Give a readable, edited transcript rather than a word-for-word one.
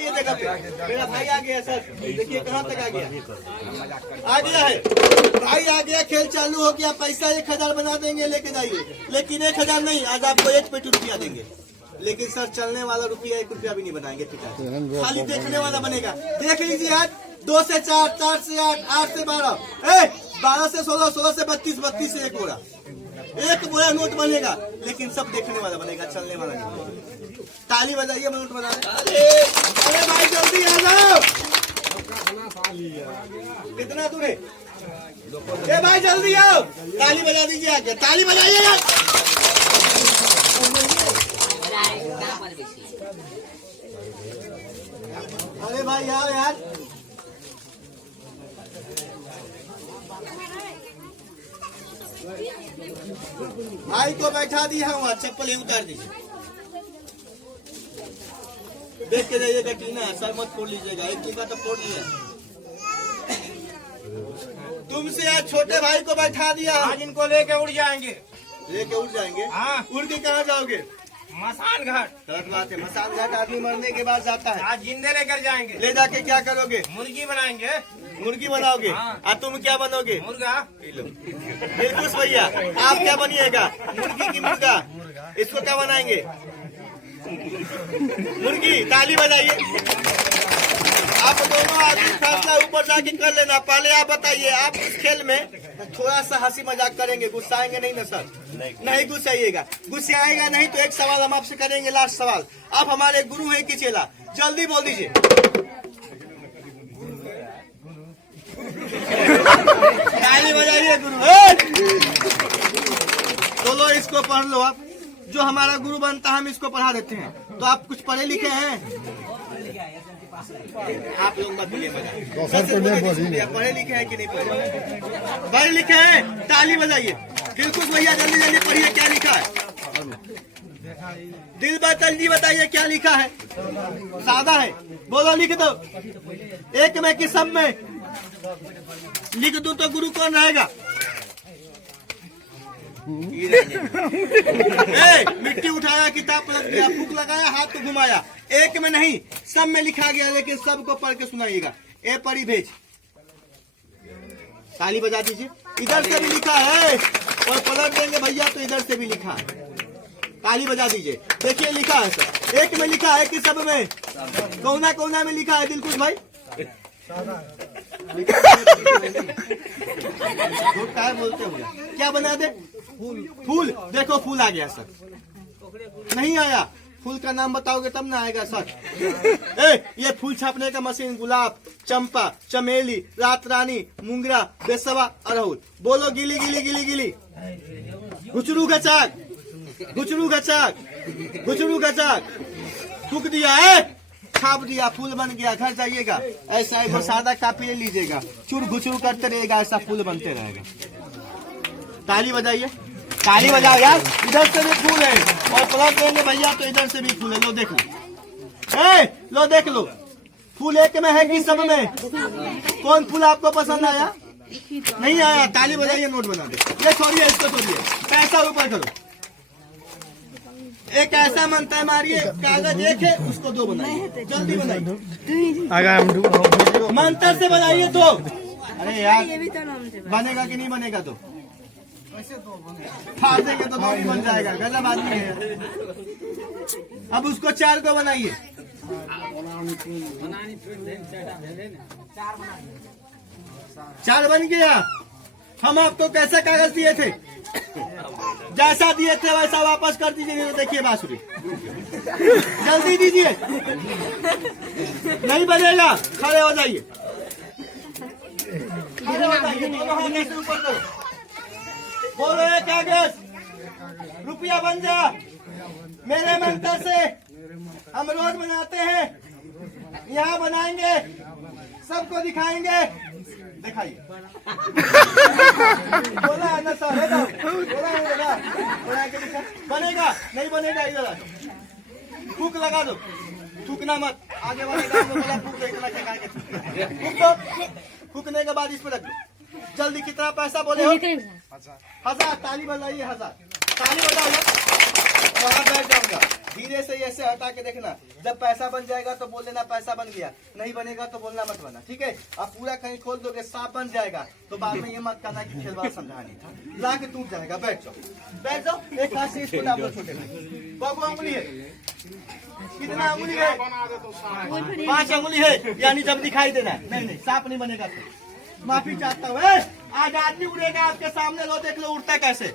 ये जगह पे मेरा भाई आ गया सर, देखिए कहाँ तक आ गया है भाई, आ गया। खेल चालू हो गया। पैसा 1000 बना देंगे, लेके जाइए। लेकिन 1000 नहीं, आज आपको 1 पेटी रुपया देंगे। लेकिन सर चलने वाला रुपया 1 रुपया भी नहीं बनाएंगे, खाली देखने वाला बनेगा। देख लीजिए आज 2 से 4, 4 से 8, 8 से 12, 12 से 16, 16 से 32, 32 से 1 बोरा, 1 बोरा नोट बनेगा। लेकिन सब देखने वाला बनेगा, चलने वाला नहीं। ताली बजाइए, नोट बना रहे। अरे भाई जल्दी आ जाओ। कितना दूर है? ए भाई जल्दी आओ, ताली बजा दीजिए, आके ताली बजाइए यार। अरे भाई यार यार, भाई को बैठा दिया हूँ, चप्पल उतार दीजिए। देख के जाइएगा टीना, सर मत फोड़ लीजिएगा। एक टीका तो फोड़ लिया। तुमसे आज छोटे भाई को बैठा दिया, आज इनको लेके उड़ जाएंगे। लेके उड़ जाएंगे? हाँ। उड़ के कहाँ जाओगे? मसान घाट। गलत बात है, मसान घाट आदमी मरने के बाद जाता है। आज जिंदे लेकर जाएंगे। ले जाके क्या करोगे? मुर्गी बनाएंगे। मुर्गी बनाओगे? हाँ। और तुम क्या बनोगे? मुर्गा। बिल्कुल भैया, आप क्या बनिएगा? मुर्गी की मुर्गा? इसको क्या बनाएंगे? मुर्गी। ताली बजाइए। आप दोनों आदमी फैसला ऊपर जाके कर लेना। पहले आप बताइए, आप इस खेल में थोड़ा सा हंसी मजाक करेंगे, गुस्साएंगे नहीं ना सर? नहीं गुस्साइएगा। गुस्साएगा नहीं तो एक सवाल हम आपसे करेंगे, लास्ट सवाल। आप हमारे गुरु हैं कि चेला? जल्दी बोल दीजिए। ताली बजाइए गुरु। बोलो, इसको पढ़ लो आप। जो हमारा गुरु बनता है हम इसको पढ़ा देते हैं। तो आप कुछ पढ़े लिखे हैं? आप लोग मत बोलिए, पढ़े लिखे हैं कि नहीं पढ़े लिखे हैं? ताली बजाइए। बिल्कुल भैया, जल्दी जल्दी पढ़िए, क्या लिखा है? दिल बतल जी बताइए क्या लिखा है? सादा है, बोलो लिख दो। एक में कि सब में? लिख दूं तो गुरु कौन रहेगा? मिट्टी उठाया, किताब पलट गया, फूक लगाया, हाथ को घुमाया। एक में नहीं, सब में लिखा गया, लेकिन सबको पढ़ के सुनाइएगा। ए परी भेज। ताली बजा दीजिए। इधर से भी लिखा है, और पलट देंगे भैया तो इधर से भी लिखा है। ताली बजा दीजिए। देखिए लिखा है सर, एक में लिखा है कि सब में? कौना कौना में लिखा है दिलकुश भाई? क्या बोलते हो? क्या बना दे? फूल। देखो फूल आ गया सर। नहीं आया? फूल का नाम बताओगे तब ना आएगा सर। ये फूल छापने का मशीन। गुलाब, चंपा, चमेली, रात रानी, मुंगरा, बेसवा, अड़हुल। बोलो गिली गिली गिली गिली। गुचरू गचाक, गुचरू गचाक, गुचरू गचाक। फूक दिया है, छाप दिया, फूल बन गया। घर जाइएगा, ऐसा एक सादा कापी ले लीजिएगा, चुर घुचरू करते रहेगा, ऐसा फूल बनते रहेगा। ताली बजाइए, ताली बजाओ यार। इधर से भी फूल है, और पलट देंगे भैया तो इधर से भी फूल है। लो देख लो, लो देख लो। फूल एक में है कि सब में? कौन फूल आपको पसंद आया? नहीं आया? ताली बजाइए, नोट बना दे। ये छोड़िए, इसको छोड़िए, पैसा ऊपर करो। एक ऐसा मंत्र मारिए, कागज एक है, उसको 2 बनाइए। जल्दी बनाइए, मंत्र से बनाइए 2। अरे यार, बनेगा कि नहीं बनेगा? तो फाड़ देंगे तो 2 ही बन जाएगा। गजब आदमी है। अब उसको 4 को बनाइए। 4 बन गया। हम आपको कैसा कागज दिए थे? जैसा दिए थे वैसा वापस कर दीजिए। देखिए बांसुरी, जल्दी दीजिए। नहीं बनेगा, खड़े हो जाइए। ऊपर करो। बोलो ये कागज रुपया बन जा। मेरे मंत्र से हम रोज बनाते हैं, यहाँ बनाएंगे, सबको दिखाएंगे। दिखाइए। बोला है ना सर? बोला है ना? बनेगा नहीं बनेगा? इधर फूक लगा दो। थूकना मत, आगे वाले बोला फूक दो, इतना क्या खाएंगे? फूक दो। फूकने के बाद इस पर रख दो। जल्दी। कितना पैसा बोले हो? 1000। ताली बजाइए, 1000। ताली बजाओ, वहाँ बैठ जाऊंगा। धीरे से ऐसे हटा के देखना, जब पैसा बन जाएगा तो बोल देना पैसा बन गया, नहीं बनेगा तो बोलना मत बना, ठीक है। अब पूरा कहीं खोल दोगे साफ बन जाएगा तो बाद में ये मत करना कि खेलवाड़ समझानी था, ला के टूट जाएगा। बैठ जाओ बैठ जाओ, एक हाथ से इसको दाब लो छोटे भाई। बाबू अंगुली है कितना अंगुली है? 5 अंगुली है, यानी जब दिखाई देना है। नहीं नहीं साफ नहीं बनेगा तो माफी चाहता हूँ। आज आदमी उड़ेगा आपके सामने, लो देख लो उड़ता कैसे।